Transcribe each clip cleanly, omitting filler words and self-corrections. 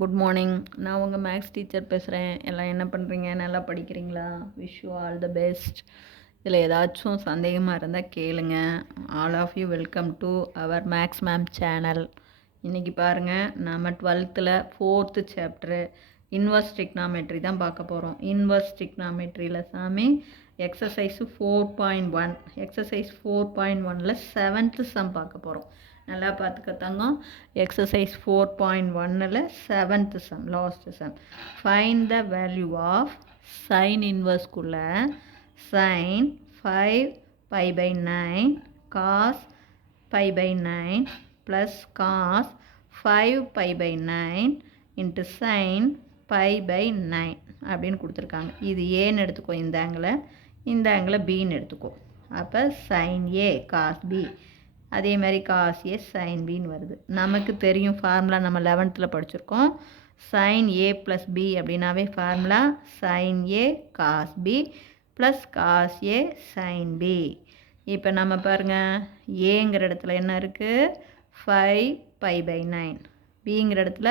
Good morning. நான் உங்கள் maths teacher பேசுகிறேன். எல்லாம் என்ன பண்ணுறீங்க? நல்லா படிக்கிறீங்களா? Wish you all the best. இதில் ஏதாச்சும் சந்தேகமாக இருந்தால் கேளுங்க. All of you welcome to our maths ma'am channel. இன்றைக்கி பாருங்கள், நம்ம 12th 4th chapter inverse trigonometry தான் பார்க்க போகிறோம். இன்வர்ஸ் ட்ரிக்னாமெட்ரியில் சாமி எக்ஸசைஸு 4.1 எக்ஸசைஸ் 4.1ல் 7th சம் பார்க்க போகிறோம். நல்லா பார்த்துக்க தங்கம். எக்ஸசைஸ் 4.1ல் 7th sum, last sum. Find the value of sine இன்வர்ஸ்குள்ள sine 5π/9 cos π/9 plus cos 5π/9 into sine π/9 அப்படின்னு கொடுத்துருக்காங்க. இது ஏன்னு எடுத்துக்கோ இந்த ஆங்கிளை பின்னு எடுத்துக்கோ. அப்போ சைன் ஏ காஸ் பி, அதே மாதிரி காஸ் ஏ சைன் பின்னு வருது. நமக்கு தெரியும் ஃபார்முலா, நம்ம 11th படிச்சிருக்கோம். சைன் ஏ ப்ளஸ் பி அப்படின்னாவே formula sine A cos B plus cos A sine B. இப்போ நம்ம பாருங்கள், ஏங்கிற இடத்துல என்ன இருக்குது? 5π/9, பிங்கிற இடத்துல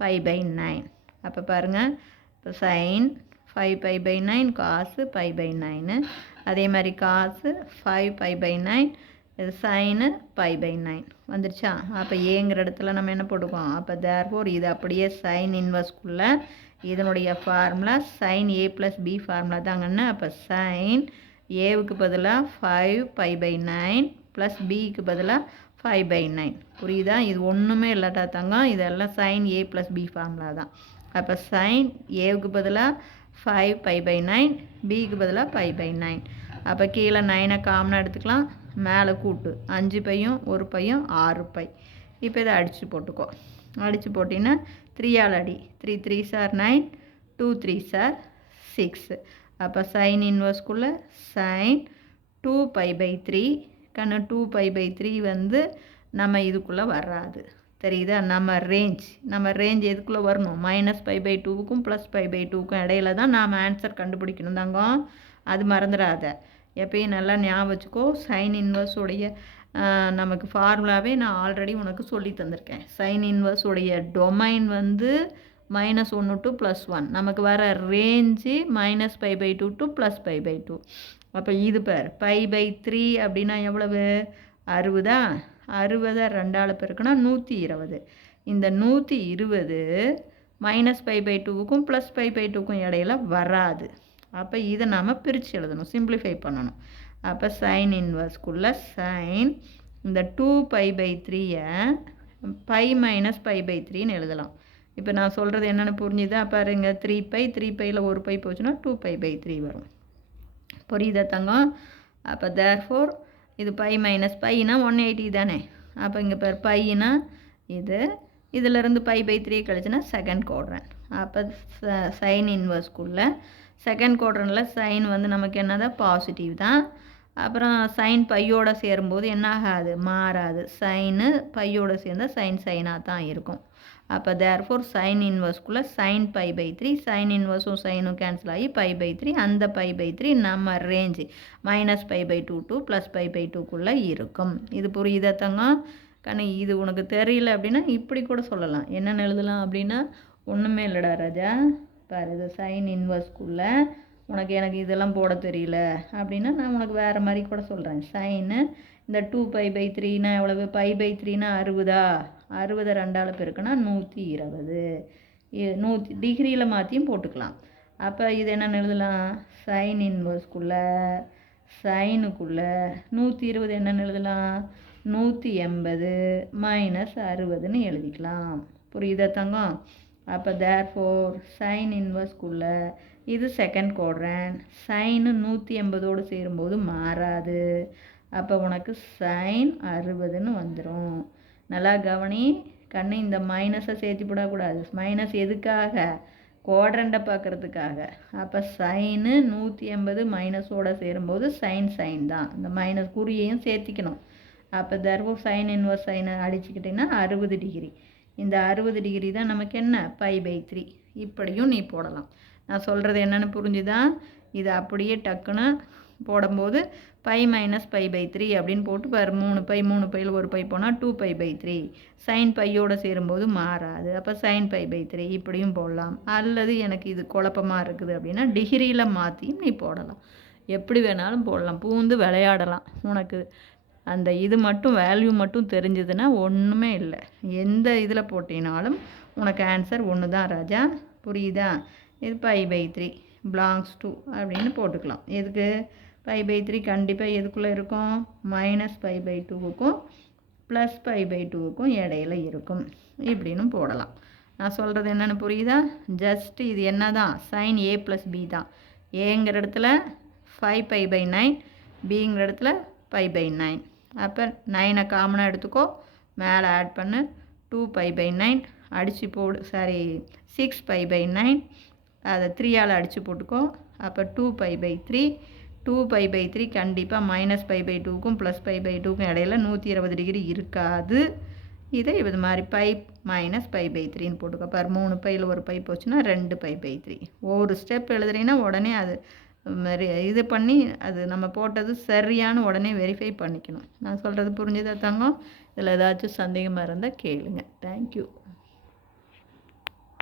π/9. அப்போ பாருங்கள், இப்போ சைன் 5π/9 காசு π/9, அதே மாதிரி காசு 5π/9, இது சைனு π/9 வந்துருச்சா? அப்போ ஏங்கிற இடத்துல நம்ம என்ன போட்டுக்கோம்? அப்போ தேர்ஃபோர் இது அப்படியே சைன் இன்வர்ஸ்குள்ளே இதனுடைய formula sine A plus B formula தாங்கன்னு. அப்போ சைன் ஏவுக்கு பதிலாக 5π/9 ப்ளஸ் பிக்கு பதிலாக 5/9. புரியுதா? இது ஒன்றுமே இல்லாட்டா தங்கம், இதெல்லாம் sign A plus B formula தான். அப்போ சைன் ஏவுக்கு பதிலாக 5π/9, பிக்கு பதிலாக π/9. அப்போ கீழே 9 காமனாக எடுத்துக்கலாம், மேலே கூட்டு 5 பையும் 1 பையும் 6 பை. இப்போ இதை அடித்து போட்டுக்கோ. அடித்து போட்டிங்கன்னா 3ஆல் அடி. 3 3s are 9, 2 3s are 6. அப்போ சைன் இன்வர்ஸ்குள்ளே சைன் 2π/3 கண்ணு 2π/3 வந்து நம்ம இதுக்குள்ளே வராது. தெரியுதா? நம்ம ரேஞ்ச் எதுக்குள்ளே வரணும்? -π/2க்கும் +π/2க்கும் இடையில தான் நாம் ஆன்சர் கண்டுபிடிக்கணும் தாங்க. அது மறந்துடாத. எப்பயும் நல்லா ஞாபகம் வச்சுக்கோ. சைன் இன்வர்ஸுடைய நமக்கு ஃபார்முலாவே நான் ஆல்ரெடி உனக்கு சொல்லி தந்திருக்கேன். சைன் இன்வர்ஸுடைய டொமைன் வந்து -1 to +1. நமக்கு வர ரேஞ்சு -π/2 to +π/2. அப்போ இது பேர் π/3 அப்படின்னா எவ்வளவு? 60. 60 2ஆல் பெருக்குனா 120. இந்த 120 -π/2க்கும் +π/2க்கும் இடையில வராது. அப்போ இதை நாம் பிரித்து எழுதணும், சிம்பிளிஃபை பண்ணணும். அப்போ சைன் இன்வர்ஸ்குள்ளே சைன் இந்த 2π/3-ஐ π-π/3ன்னு எழுதலாம். இப்போ நான் சொல்கிறது என்னென்னு புரிஞ்சுதா? பாருங்க, 3π 3πயில் 1 பை போச்சுன்னா 2π/3 வரும். புரியுதா தங்கம்? அப்போ தேர்ஃபோர் இது π-πனா 180 தானே. அப்போ இங்கே பேர் பையனா இதிலேருந்து π/3 கழிச்சுன்னா செகண்ட் குவாட்ரண்ட். அப்போ சைன் இன்வர்ஸ்குள்ளே செகண்ட் குவாட்ரண்ட்டில் சைன் வந்து நமக்கு என்னதான் பாசிட்டிவ் தான். அப்புறம் சைன் பையோடு சேரும்போது என்ன ஆகாது? மாறாது. சைனு பையோடு சேர்ந்தால் சைனாக தான் இருக்கும். அப்போ தேர்ஃபோர் சைன் இன்வர்ஸ்குள்ளே சைன் π/3, சைன் இன்வர்ஸும் சைனும் கேன்சல் ஆகி π/3. அந்த π/3 நம்ம ரேஞ்சு -π/2 to +π/2க்குள்ளே இருக்கும். இது புரியுதா தங்கம்? கண்ணு, இது உனக்கு தெரியல அப்படின்னா இப்படி கூட சொல்லலாம். என்னென்னு எழுதலாம் அப்படின்னா, ஒன்றுமே இல்லைடா ராஜா, பாரு, இது சைன் இன்வர்ஸ்குள்ளே எனக்கு இதெல்லாம் போட தெரியல அப்படின்னா நான் உனக்கு வேறு மாதிரி கூட சொல்கிறேன். சைனு இந்த 2π/3னா எவ்வளவு? π/3னா 60. 60 2ஆல் பெருக்குனா 120. 100 டிகிரியில் மாற்றியும் போட்டுக்கலாம். அப்போ இது என்னென்னு எழுதலாம்? சைன் இன்வர்ஸ்குள்ளே சைனுக்குள்ளே 120 என்னென்னு எழுதலாம்? 180 -60ன்னு எழுதிக்கலாம். புரியுதா தங்கம்? அப்போ தேர்ஃபோர் சைன் இன்வர்ஸ்குள்ளே இது செகண்ட் குவாட்ரண்ட், சைனு 180ஓடு சேரும்போது மாறாது. அப்போ உனக்கு சைன் 60ன்னு வந்துடும். நல்லா கவனி கண்ணு, இந்த மைனஸை சேர்த்து போடக்கூடாது. மைனஸ் எதுக்காக? குவாட்ரண்ட்டை பார்க்குறதுக்காக. அப்போ சைனு 180 மைனஸோடு சேரும்போது சைன் தான். இந்த மைனஸ் குறியையும் சேர்த்திக்கணும். அப்போ தேர்ஃபோர் சைன் இன்வர்ஸ் சைனை அடிச்சுக்கிட்டிங்கன்னா 60 டிகிரி. இந்த 60 டிகிரி தான் நமக்கு என்ன? π/3. இப்படியும் நீ போடலாம். நான் சொல்கிறது என்னென்னு புரிஞ்சுதா? இது அப்படியே டக்குன்னு போடும்போது பை மைனஸ் பை பை 3 அப்படின்னு போட்டு பாரு 3 பையில் ஒரு பை போனால் 2π/3 சைன் பையோடு சேரும்போது மாறாது. அப்போ சைன் π/3 இப்படியும் போடலாம். அல்லது எனக்கு இது குழப்பமாக இருக்குது அப்படின்னா டிகிரியில் மாற்றியும் நீ போடலாம். எப்படி வேணாலும் போடலாம். பூந்து விளையாடலாம். உனக்கு அந்த இது மட்டும் வேல்யூ மட்டும் தெரிஞ்சதுன்னா ஒன்றுமே இல்லை. எந்த இதில் போட்டினாலும் உனக்கு ஆன்சர் ஒன்று தான் ராஜா. புரியுதா? இது π/3 பிலாங்ஸ் டு அப்படின்னு போட்டுக்கலாம். எதுக்கு? π/3 கண்டிப்பாக எதுக்குள்ளே இருக்கும்? -π/2க்கும் +π/2க்கும் இடையில இருக்கும். இப்படின்னு போடலாம். நான் சொல்கிறது என்னென்னு புரியுதா? ஜஸ்ட் இது என்ன தான்? sin a + b தான். ஏங்கிற இடத்துல 5π/9, பிங்கிற இடத்துல π/9. அப்போ 9 காமனாக எடுத்துக்கோ, மேலே ஆட் பண்ணு, 2π/9 அடித்து போடு. சாரி 6π/9 அதை 3ஆல் அடித்து போட்டுக்கோ. அப்போ 2π/3. 2π/3 கண்டிப்பாக -π/2க்கும் +π/2க்கும் இடையில 120 டிகிரி இருக்காது. இதை இது மாதிரி π - π/3ன்னு போட்டுக்கோ. பாரு 3 பையில் ஒரு பை போச்சுன்னா 2π/3. ஒரு ஸ்டெப் எழுதுறீங்கன்னா உடனே அது இது பண்ணி அது நம்ம போட்டது சரியான உடனே வெரிஃபை பண்ணிக்கணும். நான் சொல்கிறது புரிஞ்சுதா தங்கம்? இதில் ஏதாச்சும் சந்தேகமாக இருந்தால் கேளுங்க. தேங்க்யூ.